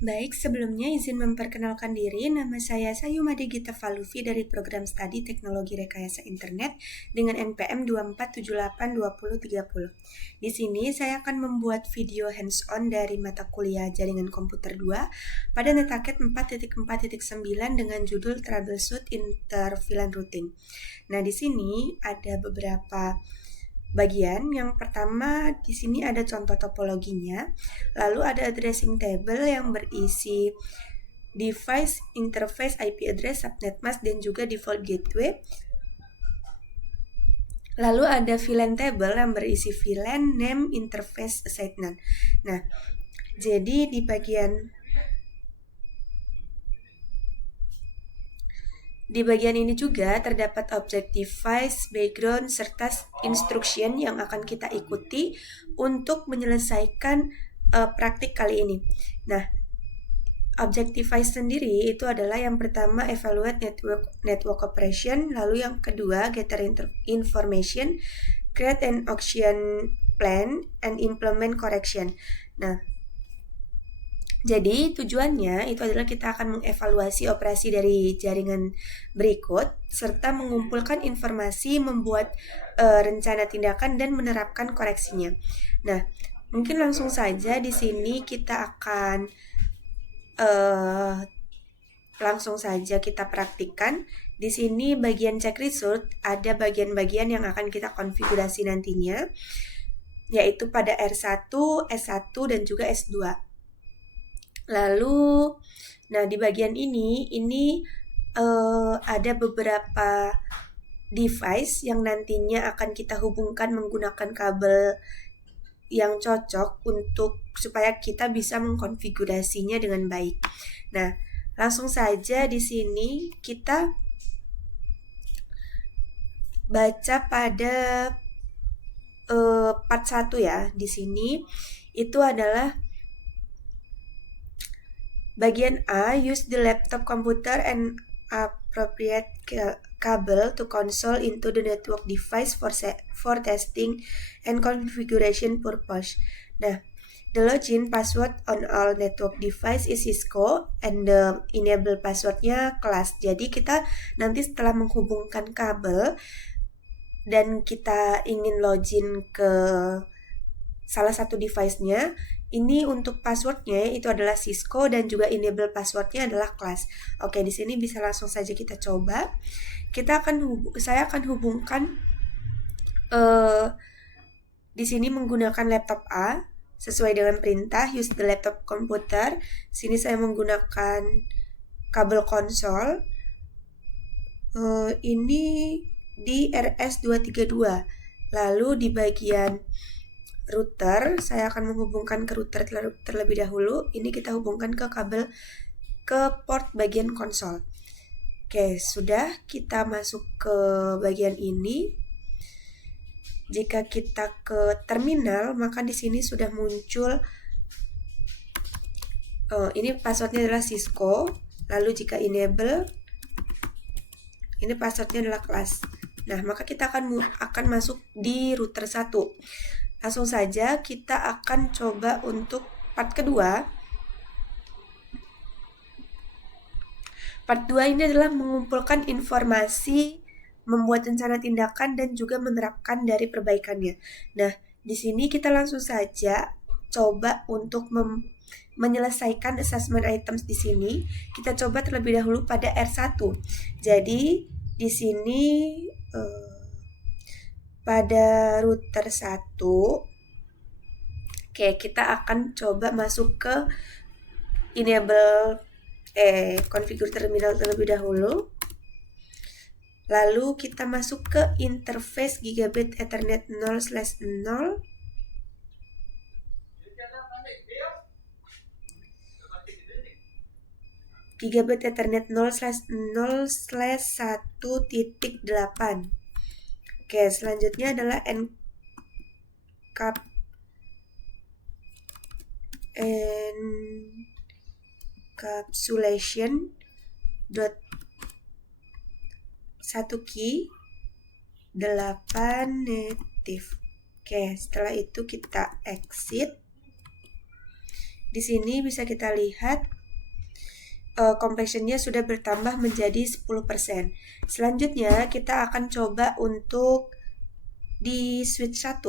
Baik, sebelumnya izin memperkenalkan diri, nama saya Sayumade Gita Faluvi dari Program Studi Teknologi Rekayasa Internet dengan NPM 24782030. Di sini saya akan membuat video hands-on dari mata kuliah Jaringan Komputer 2 pada Netaket 4.4.9 dengan judul Troubleshoot InterVLAN Routing. Nah, di sini ada beberapa bagian. Yang pertama di sini ada contoh topologinya, lalu ada addressing table yang berisi device, interface, IP address, subnet mask, dan juga default gateway. Lalu ada VLAN table yang berisi VLAN, name, interface, assignment. Nah, jadi di bagian ini juga terdapat object device, background, serta instruction yang akan kita ikuti untuk menyelesaikan praktik kali ini. Nah, object device sendiri itu adalah yang pertama evaluate network operation, lalu yang kedua gather information, create an action plan, and implement correction. Nah, jadi tujuannya itu adalah kita akan mengevaluasi operasi dari jaringan berikut serta mengumpulkan informasi, membuat rencana tindakan dan menerapkan koreksinya. Nah, mungkin langsung saja di sini kita akan langsung saja kita praktikkan. Di sini bagian check result ada bagian-bagian yang akan kita konfigurasi nantinya, yaitu pada R1, S1 dan juga S2. Lalu, nah di bagian ini ada beberapa device yang nantinya akan kita hubungkan menggunakan kabel yang cocok supaya kita bisa mengkonfigurasinya dengan baik. Nah, langsung saja di sini kita baca pada part 1 ya. Di sini itu adalah bagian A, use the laptop computer and appropriate cable to console into the network device for testing and configuration purpose. Nah, the login password on all network device is Cisco and the enable passwordnya class. Jadi kita nanti setelah menghubungkan kabel dan kita ingin login ke salah satu device-nya, ini untuk passwordnya itu adalah Cisco dan juga enable passwordnya adalah class. Oke, di sini bisa langsung saja kita coba. Saya akan hubungkan di sini menggunakan laptop A sesuai dengan perintah use the laptop computer. Sini saya menggunakan kabel konsol. Ini di RS232. Lalu di bagian router, saya akan menghubungkan ke router terlebih dahulu. Ini kita hubungkan ke kabel ke port bagian konsol. Oke, sudah kita masuk ke bagian ini. Jika kita ke terminal, maka di sini sudah muncul ini passwordnya adalah Cisco. Lalu jika enable, ini passwordnya adalah class. Nah, maka kita akan masuk di router 1. Langsung saja kita akan coba untuk part kedua. Part 2 ini adalah mengumpulkan informasi, membuat rencana tindakan, dan juga menerapkan dari perbaikannya. Nah, di sini kita langsung saja coba untuk menyelesaikan assessment items di sini. Kita coba terlebih dahulu pada R1. Jadi, di sini pada router 1, oke, kita akan coba masuk ke enable configure terminal terlebih dahulu. Lalu kita masuk ke interface gigabit ethernet 0/0. Gigabit ethernet 0/0/1.8. Oke, selanjutnya adalah encapsulation dot 1 key 8 native. Oke, setelah itu kita exit. Di sini bisa kita lihat completionnya sudah bertambah menjadi 10%. Selanjutnya kita akan coba untuk di switch 1.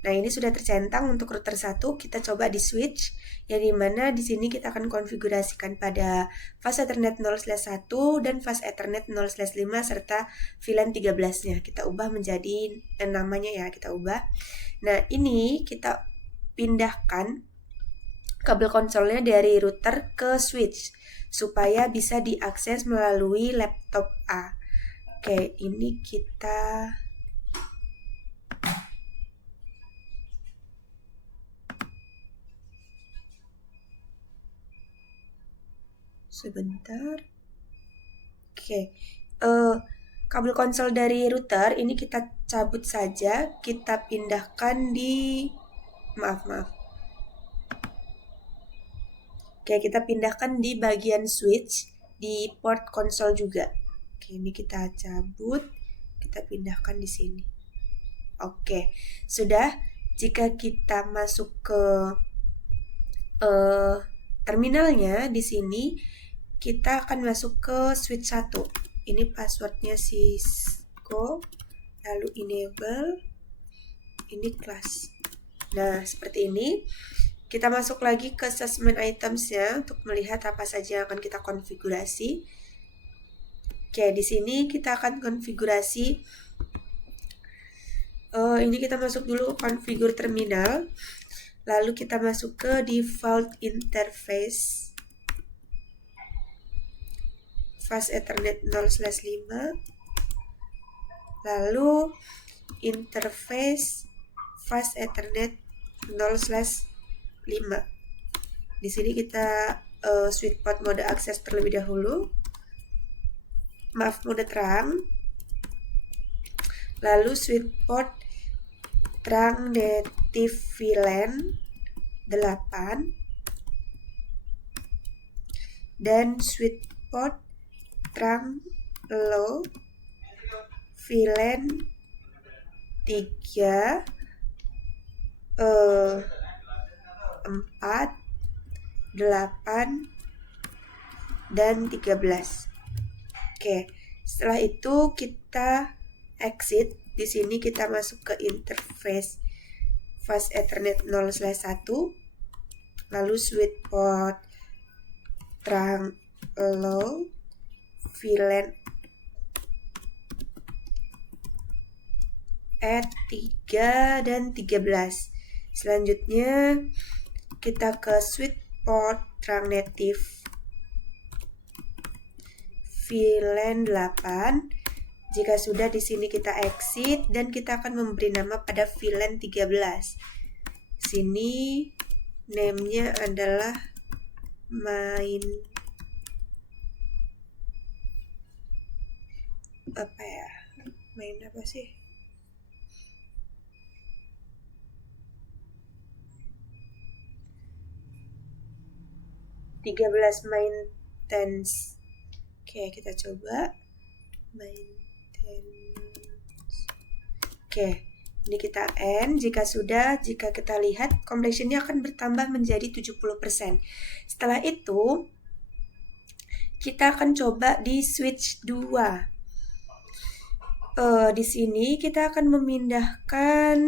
Nah, ini sudah tercentang untuk router 1, kita coba di switch, yang dimana di sini kita akan konfigurasikan pada fast Ethernet 0/1 dan fast Ethernet 0/5 serta VLAN 13-nya. Kita ubah menjadi namanya ya, kita ubah. Nah, ini kita pindahkan kabel konsolnya dari router ke switch supaya bisa diakses melalui laptop A. Oke, ini kita sebentar. Oke, kabel konsol dari router ini kita cabut saja, kita pindahkan di maaf. Oke, kita pindahkan di bagian switch di port konsol juga. Oke, ini kita cabut, kita pindahkan di sini. Oke, sudah. Jika kita masuk ke terminalnya di sini, kita akan masuk ke switch 1. Ini passwordnya Cisco, lalu enable, ini class. Nah, seperti ini. Kita masuk lagi ke assessment items-nya untuk melihat apa saja yang akan kita konfigurasi. Oke, di sini kita akan konfigurasi. Ini kita masuk dulu configure terminal. Lalu kita masuk ke default interface fast Ethernet 0/5. Lalu interface fast Ethernet 0/5. Di sini kita switch port mode akses terlebih dahulu. Maaf, mode terang. Lalu switch port terang native VLAN 8 dan switch port terang low VLAN 3 4, 8, dan 13. Oke, setelah itu kita exit. Di sini kita masuk ke interface fast Ethernet 0/1. Lalu switch port terang low VLAN add 3 dan 13. Selanjutnya kita ke switch port terang native VLAN 8. Jika sudah, di sini kita exit dan kita akan memberi nama pada VLAN 13. Sini name-nya adalah main apa sih? Maintenance. Oke, kita coba maintenance. Oke, ini kita end. Jika kita lihat completion-nya akan bertambah menjadi 70%. Setelah itu kita akan coba di switch 2. Di sini kita akan memindahkan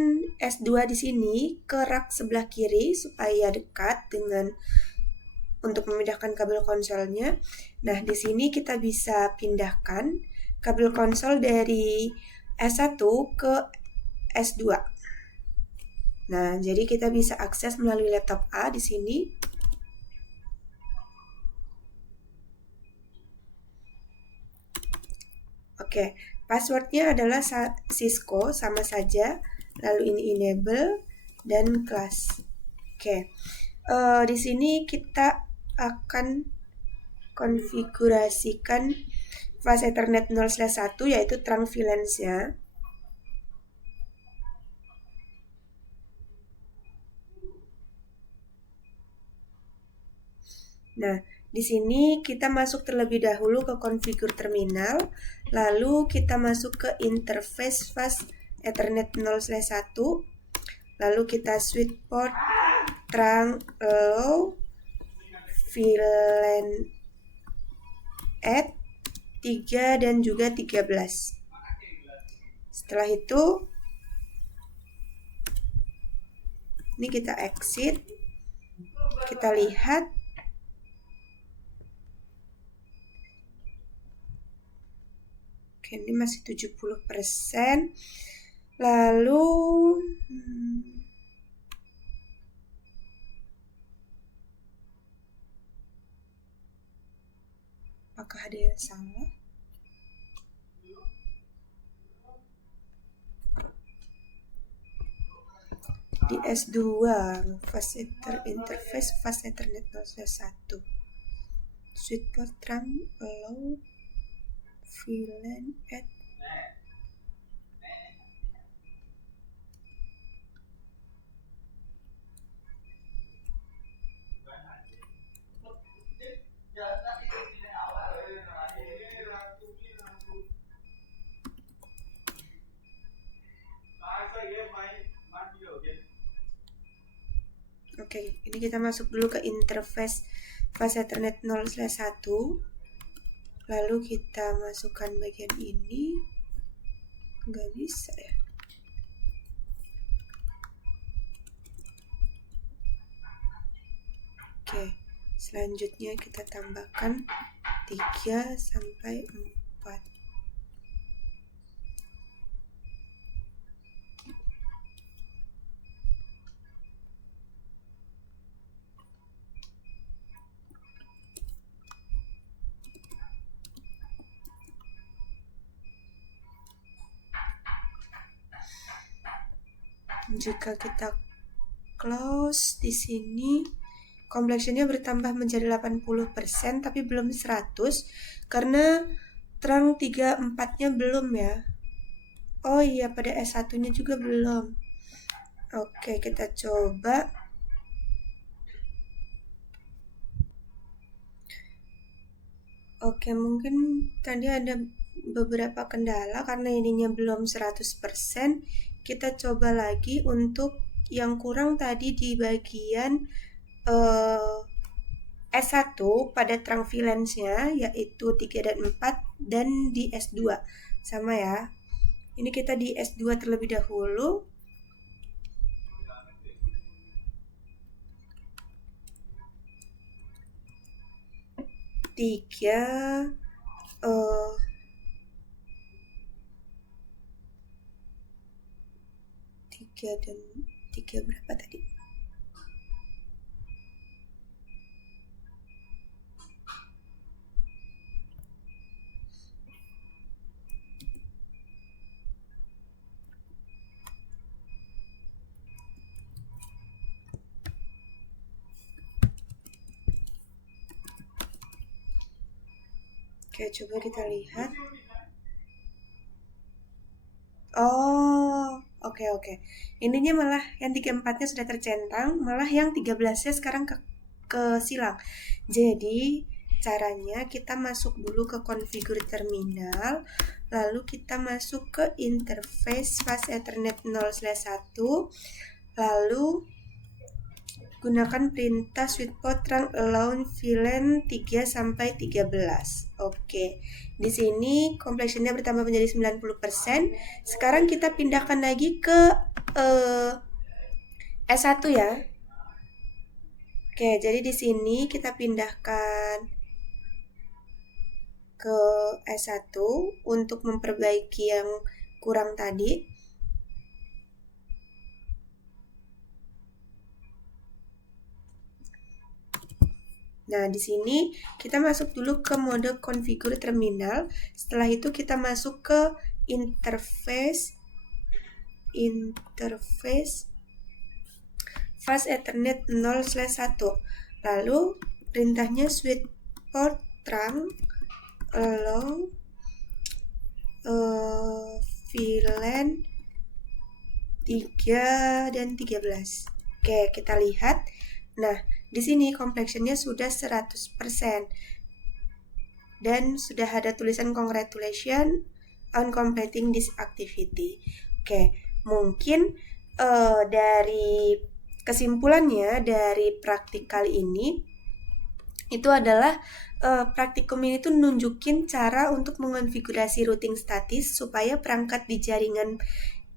S2 di sini ke rak sebelah kiri supaya dekat dengan untuk memindahkan kabel konsolnya. Nah, di sini kita bisa pindahkan kabel konsol dari S1 ke S2. Nah, jadi kita bisa akses melalui laptop A di sini. Oke, passwordnya adalah Cisco, sama saja. Lalu ini enable dan class. Oke, di sini kita akan konfigurasikan fast Ethernet 0/1 yaitu terang VLAN-nya. Nah, di sini kita masuk terlebih dahulu ke configure terminal, lalu kita masuk ke interface fast Ethernet 0/1, lalu kita switch port trunk allow VLAN add 3 dan juga 13. Setelah itu ini kita exit, kita lihat oke, ini masih 70%. Lalu apakah ada yang salah? Di S2 fast interface fast Ethernet 0/1 switch port trunk allow VLAN add Oke, ini kita masuk dulu ke interface fast Ethernet 0/1. Lalu kita masukkan bagian ini. Nggak bisa ya. Oke, selanjutnya kita tambahkan 3 sampai 4. Jika kita close di sini, complexionnya bertambah menjadi 80%, tapi belum 100 karena trunk 34-nya belum ya. Oh iya, pada S1-nya juga belum. Oke, kita coba. Oke, mungkin tadi ada beberapa kendala karena ininya belum 100%. Kita coba lagi untuk yang kurang tadi di bagian S1 pada trunk VLANs-nya, yaitu 3 dan 4, dan di S2 sama ya. Ini kita di S2 terlebih dahulu. Tiga dan 3 berapa tadi? Oke, coba kita lihat. Oh, oke. Ininya malah yang 34-nya sudah tercentang, malah yang 13-nya sekarang ke silang. Jadi, caranya kita masuk dulu ke configure terminal, lalu kita masuk ke interface fast Ethernet 0/1, lalu gunakan perintah switch port trunk allow VLAN 3 sampai 13. Oke. Di sini complexionnya bertambah menjadi 90%. Sekarang kita pindahkan lagi ke S1 ya. Oke, jadi di sini kita pindahkan ke S1 untuk memperbaiki yang kurang tadi. Nah, di sini kita masuk dulu ke mode configure terminal. Setelah itu kita masuk ke interface fast Ethernet 0/1. Lalu perintahnya switch port trunk allow VLAN 3 dan 13. Oke, kita lihat. Nah, di sini complexionnya sudah 100% dan sudah ada tulisan congratulations on completing this activity. Oke, mungkin dari kesimpulannya dari praktik kali ini itu adalah praktikum ini tuh nunjukin cara untuk mengonfigurasi routing statis supaya perangkat di jaringan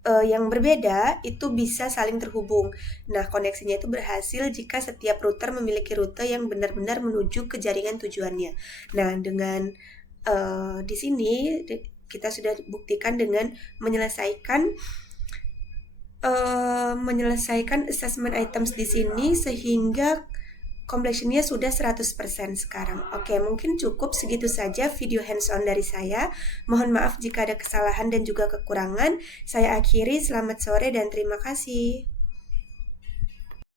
yang berbeda itu bisa saling terhubung. Nah, koneksinya itu berhasil jika setiap router memiliki rute yang benar-benar menuju ke jaringan tujuannya. Nah, dengan di sini kita sudah buktikan dengan menyelesaikan assessment items di sini sehingga completionnya sudah 100% sekarang. Oke, mungkin cukup segitu saja video hands-on dari saya. Mohon maaf jika ada kesalahan dan juga kekurangan. Saya akhiri, selamat sore dan terima kasih.